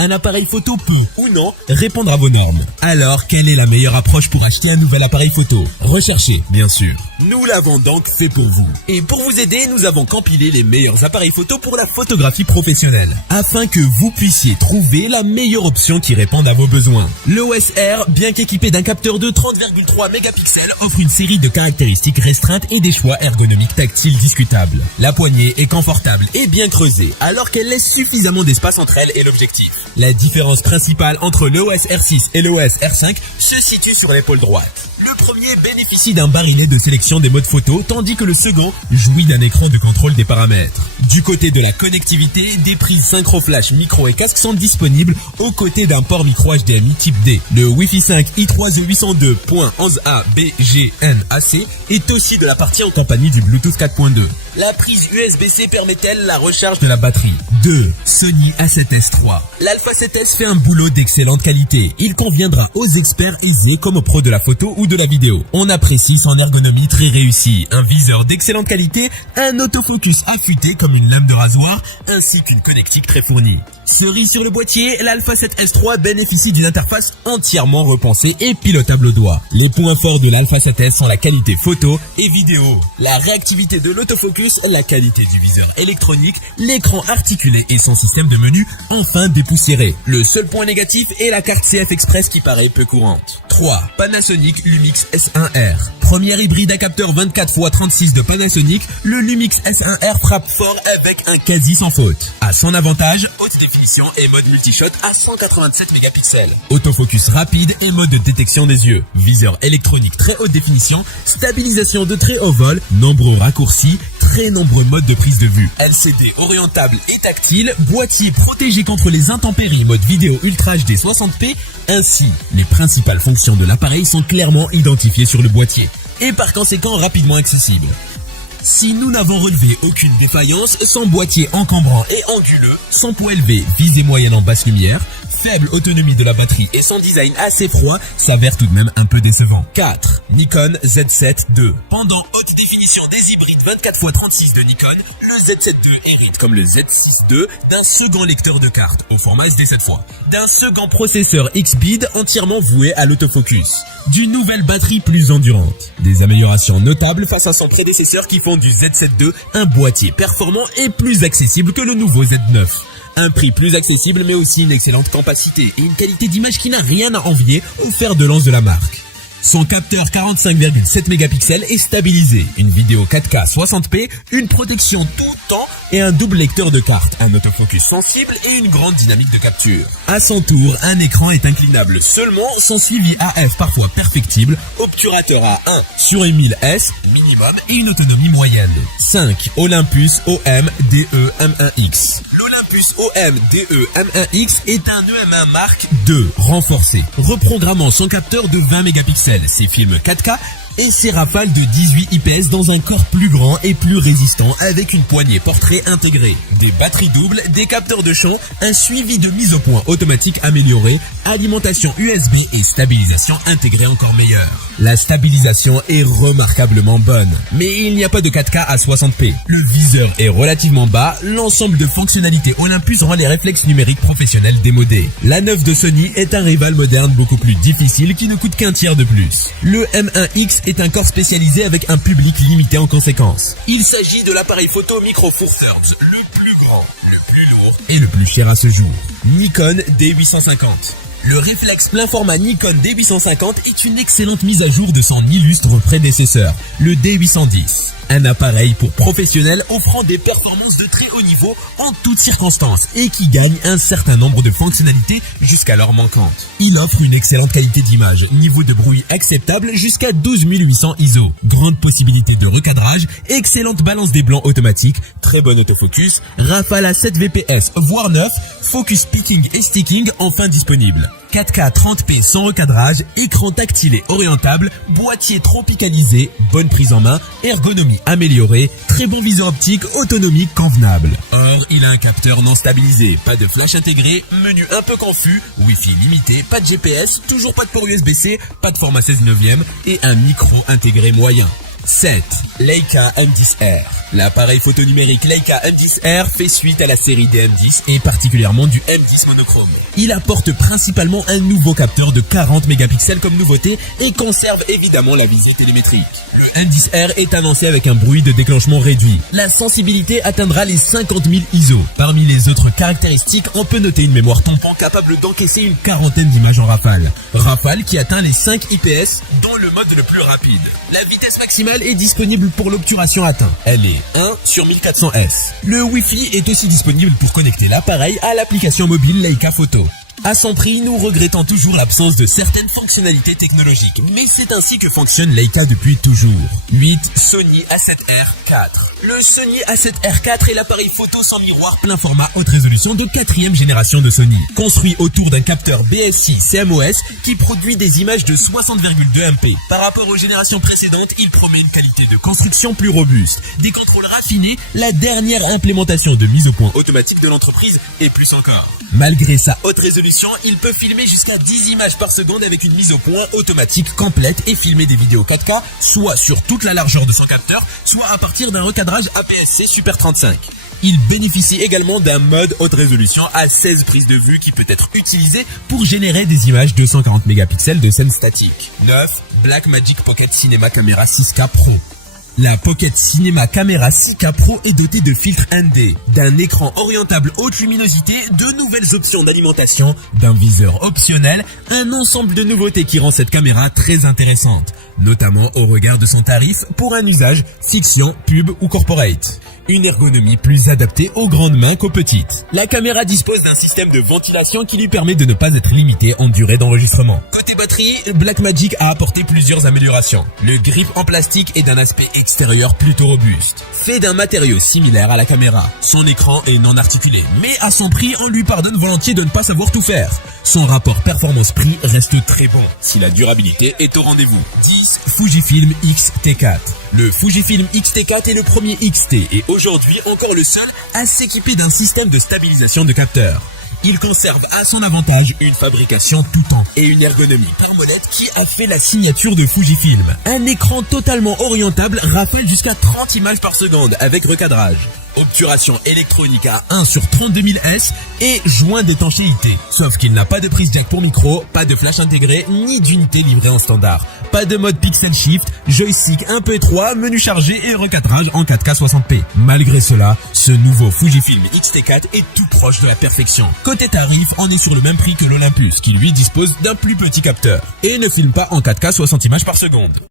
un appareil photo peut, ou non, répondre à vos normes. Alors, quelle est la meilleure approche pour acheter un nouvel appareil photo? Recherchez, bien sûr. Nous l'avons donc fait pour vous. Et pour vous aider, nous avons compilé les meilleurs appareils photo pour la photographie professionnelle, afin que vous puissiez trouver la meilleure option qui réponde à vos besoins. L'OS R, bien qu'équipé d'un capteur de 30,3 mégapixels, offre une série de caractéristiques restreintes et des choix ergonomiques tactiles discutables. La poignée est confortable et bien creusée, alors qu'elle laisse suffisamment d'espace entre elle et l'objectif. La différence principale entre l'OS R6 et l'OS R5 se situe sur l'épaule droite. Le premier bénéficie d'un barillet de sélection des modes photo, tandis que le second jouit d'un écran de contrôle des paramètres. Du côté de la connectivité, des prises synchro flash, micro et casque sont disponibles aux côtés d'un port micro HDMI type D. Le Wi-Fi 5 i3E802.11a BGNAC est aussi de la partie en compagnie du Bluetooth 4.2. La prise USB-C permet-elle la recharge de la batterie? 2. Sony A7S III. L'Alpha 7S fait un boulot d'excellente qualité. Il conviendra aux experts aisés comme aux pros de la photo ou de la vidéo. On apprécie son ergonomie très réussie, un viseur d'excellente qualité, un autofocus affûté comme une lame de rasoir, ainsi qu'une connectique très fournie. Cerise sur le boîtier, l'Alpha 7S III bénéficie d'une interface entièrement repensée et pilotable au doigt. Les points forts de l'Alpha 7S sont la qualité photo et vidéo, la réactivité de l'autofocus, la qualité du viseur électronique, l'écran articulé et son système de menu enfin dépoussiéré. Le seul point négatif est la carte CF Express qui paraît peu courante. 3. Panasonic Lumix S1R. Premier hybride à capteur 24x36 de Panasonic, le Lumix S1R frappe fort avec un quasi sans faute. À son avantage, haute définition et mode multishot à 187 mégapixels. Autofocus rapide et mode de détection des yeux. Viseur électronique très haute définition, stabilisation de très haut vol, nombreux raccourcis, très nombreux modes de prise de vue. LCD orientable et tactile, boîtier protégé contre les intempéries, mode vidéo Ultra HD 60p. Ainsi, les principales fonctions de l'appareil sont clairement identifiées sur le boîtier et par conséquent rapidement accessibles. Si nous n'avons relevé aucune défaillance, son boîtier encombrant et anguleux, son poids élevé, visée moyenne en basse lumière, faible autonomie de la batterie et son design assez froid s'avère tout de même un peu décevant. 4. Nikon Z7 II. Pendant haute définition des hybrides 24x36 de Nikon, le Z7 II hérite comme le Z6 II d'un second lecteur de cartes au format SD cette fois, d'un second processeur X-Bid entièrement voué à l'autofocus, d'une nouvelle batterie plus endurante, des améliorations notables face à son prédécesseur qui font du Z7 II un boîtier performant et plus accessible que le nouveau Z9. Un prix plus accessible mais aussi une excellente capacité et une qualité d'image qui n'a rien à envier au fer de lance de la marque. Son capteur 45,7 mégapixels est stabilisé, une vidéo 4K 60p, une protection tout temps et un double lecteur de cartes, un autofocus sensible et une grande dynamique de capture. À son tour, un écran est inclinable seulement, son suivi AF parfois perfectible, obturateur à 1 sur 1000S minimum et une autonomie moyenne. 5. Olympus OM DE M1X. L'Olympus OM DE M1X est un EM1 Mark II renforcé, reprogrammant son capteur de 20 mégapixels, ses films 4K et ses rafales de 18 IPS dans un corps plus grand et plus résistant avec une poignée portrait intégrée, des batteries doubles, des capteurs de champ, un suivi de mise au point automatique amélioré, alimentation USB et stabilisation intégrée encore meilleure. La stabilisation est remarquablement bonne, mais il n'y a pas de 4K à 60p. Le viseur est relativement bas, l'ensemble de fonctionnalités Olympus rend les réflexes numériques professionnels démodés. La 9 de Sony est un rival moderne beaucoup plus difficile qui ne coûte qu'un tiers de plus. Le M1X est un corps spécialisé avec un public limité en conséquence. Il s'agit de l'appareil photo Micro Four Thirds, le plus grand, le plus lourd et le plus cher à ce jour. Nikon D850. Le réflexe plein format Nikon D850 est une excellente mise à jour de son illustre prédécesseur, le D810. Un appareil pour professionnels offrant des performances de très haut niveau en toutes circonstances et qui gagne un certain nombre de fonctionnalités jusqu'alors manquantes. Il offre une excellente qualité d'image, niveau de bruit acceptable jusqu'à 12800 ISO, grande possibilité de recadrage, excellente balance des blancs automatique, très bon autofocus, rafale à 7 VPS voire 9, focus picking et sticking enfin disponible. 4K 30p sans recadrage, écran tactile et orientable, boîtier tropicalisé, bonne prise en main, ergonomie améliorée, très bon viseur optique, autonomie convenable. Or, il a un capteur non stabilisé, pas de flash intégré, menu un peu confus, Wi-Fi limité, pas de GPS, toujours pas de port USB-C, pas de format 16/9 et un micro intégré moyen. 7. Leica M10R. L'appareil photo numérique Leica M10R fait suite à la série des M10 et particulièrement du M10 monochrome. Il apporte principalement un nouveau capteur de 40 mégapixels comme nouveauté et conserve évidemment la visée télémétrique. Le M10R est annoncé avec un bruit de déclenchement réduit. La sensibilité atteindra les 50 000 ISO. Parmi les autres caractéristiques, on peut noter une mémoire tampon capable d'encaisser une quarantaine d'images en rafale. Rafale qui atteint les 5 IPS dans le mode le plus rapide. La vitesse maximale est disponible pour l'obturation atteint. Elle est 1/1400S. Le Wi-Fi est aussi disponible pour connecter l'appareil à l'application mobile Leica Photo. À son prix, nous regrettons toujours l'absence de certaines fonctionnalités technologiques, mais c'est ainsi que fonctionne Leica depuis toujours. 8. Sony A7R IV. Le Sony A7R IV est l'appareil photo sans miroir plein format haute résolution de 4e génération de Sony. Construit autour d'un capteur BSI CMOS qui produit des images de 60,2 MP. Par rapport aux générations précédentes, il promet une qualité de construction plus robuste, des contrôles raffinés, la dernière implémentation de mise au point automatique de l'entreprise et plus encore. Malgré sa haute résolution, il peut filmer jusqu'à 10 images par seconde avec une mise au point automatique complète et filmer des vidéos 4K, soit sur toute la largeur de son capteur, soit à partir d'un recadrage APS-C Super 35. Il bénéficie également d'un mode haute résolution à 16 prises de vue qui peut être utilisé pour générer des images 240 mégapixels de scène statique. 9. Blackmagic Pocket Cinema Camera 6K Pro. La Pocket Cinema Camera 6K Pro est dotée de filtres ND, d'un écran orientable haute luminosité, de nouvelles options d'alimentation, d'un viseur optionnel, un ensemble de nouveautés qui rend cette caméra très intéressante, notamment au regard de son tarif pour un usage fiction, pub ou corporate. Une ergonomie plus adaptée aux grandes mains qu'aux petites. La caméra dispose d'un système de ventilation qui lui permet de ne pas être limitée en durée d'enregistrement. Côté batterie, Blackmagic a apporté plusieurs améliorations. Le grip en plastique est d'un aspect extérieur plutôt robuste, fait d'un matériau similaire à la caméra. Son écran est non articulé, mais à son prix, on lui pardonne volontiers de ne pas savoir tout faire. Son rapport performance-prix reste très bon, si la durabilité est au rendez-vous. 10. Fujifilm X-T4. Le Fujifilm X-T4 est le premier XT et aujourd'hui encore le seul à s'équiper d'un système de stabilisation de capteurs. Il conserve à son avantage une fabrication tout temps et une ergonomie par molette qui a fait la signature de Fujifilm. Un écran totalement orientable rafale jusqu'à 30 images par seconde avec recadrage. Obturation électronique à 1 sur 32 000 S et joint d'étanchéité. Sauf qu'il n'a pas de prise jack pour micro, pas de flash intégré, ni d'unité livrée en standard. Pas de mode pixel shift, joystick un peu étroit, menu chargé et recadrage en 4K 60p. Malgré cela, ce nouveau Fujifilm X-T4 est tout proche de la perfection. Côté tarif, on est sur le même prix que l'Olympus, qui lui dispose d'un plus petit capteur et ne filme pas en 4K 60 images par seconde.